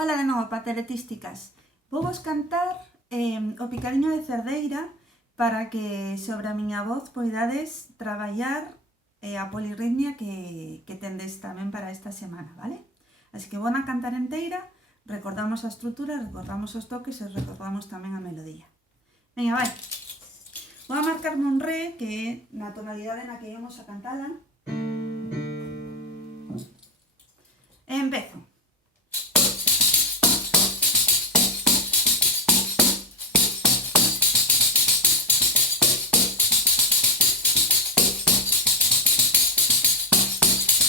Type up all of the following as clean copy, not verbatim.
Ola de novo, pateletísticas. Vou vos cantar o picadiño de Cerdeira para que sobre a miña voz poidades traballar a polirritmia que tendes tamén para esta semana, vale? Así que vou na cantar enteira, recordamos a estrutura, recordamos os toques e recordamos tamén a melodía. Veña, vai! Vou a marcarme un re, que é na tonalidade na que íamos a cantala. E empezo.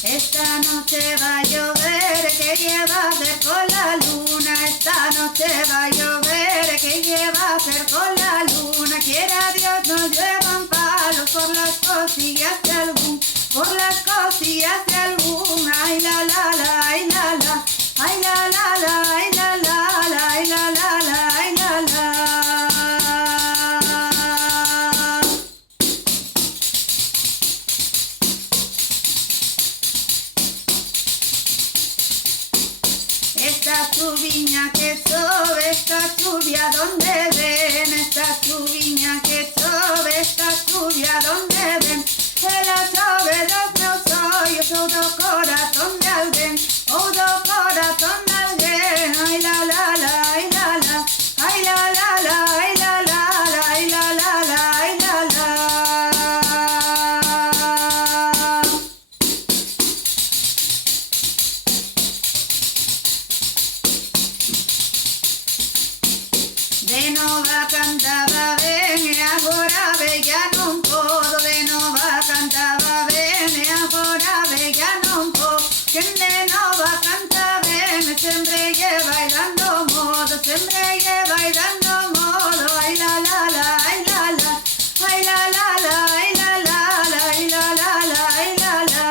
Esta noche va a llover, que lleva a hacer con la luna. Esta noche va a llover, que lleva a hacer con la luna. Quiera Dios no lluevan palos por las cosillas de algún, por las cosillas de algún. Ay la la la, ay la la, ay la la la, ay la la la, ay la la la, ay la la. Esta chuviña que chove, esta chuvia donde ven, esta chuviña que chove, esta chuvia donde ven, ela chove dos meus ollos, ou do corazón de alguén, ou do corazón de alguén. Ai la la la, ai la la, ai la la la, ai la la la, ai la la la, ai la la. De nova cantaba ben e agora bella non podo. De nova cantaba ben e agora bella non podo. Quen de nova canta ben sempre lle vai dando modo, sempre lle vai dando modo. Ai la la la, ai la la, ai la la la, ai la la la, ai la la la, ai la la.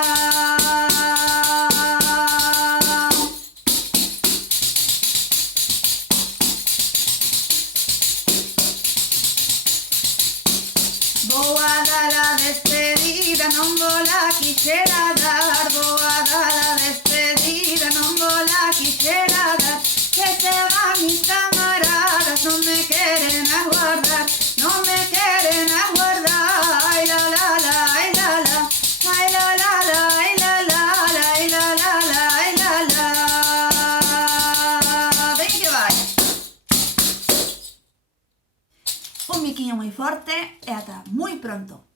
Vou a dar a despedida, non vou la quixera dar. Vou a dar a despedida, non vou la quixera dar. Que se van mis camaradas, non me queren aguardar, non me queren aguardar. Ai la la la, ai la la, ai la la la, ai la la la, ai la la la, ai la la. Ven que vai. Un miquiño moi forte e ata moi pronto.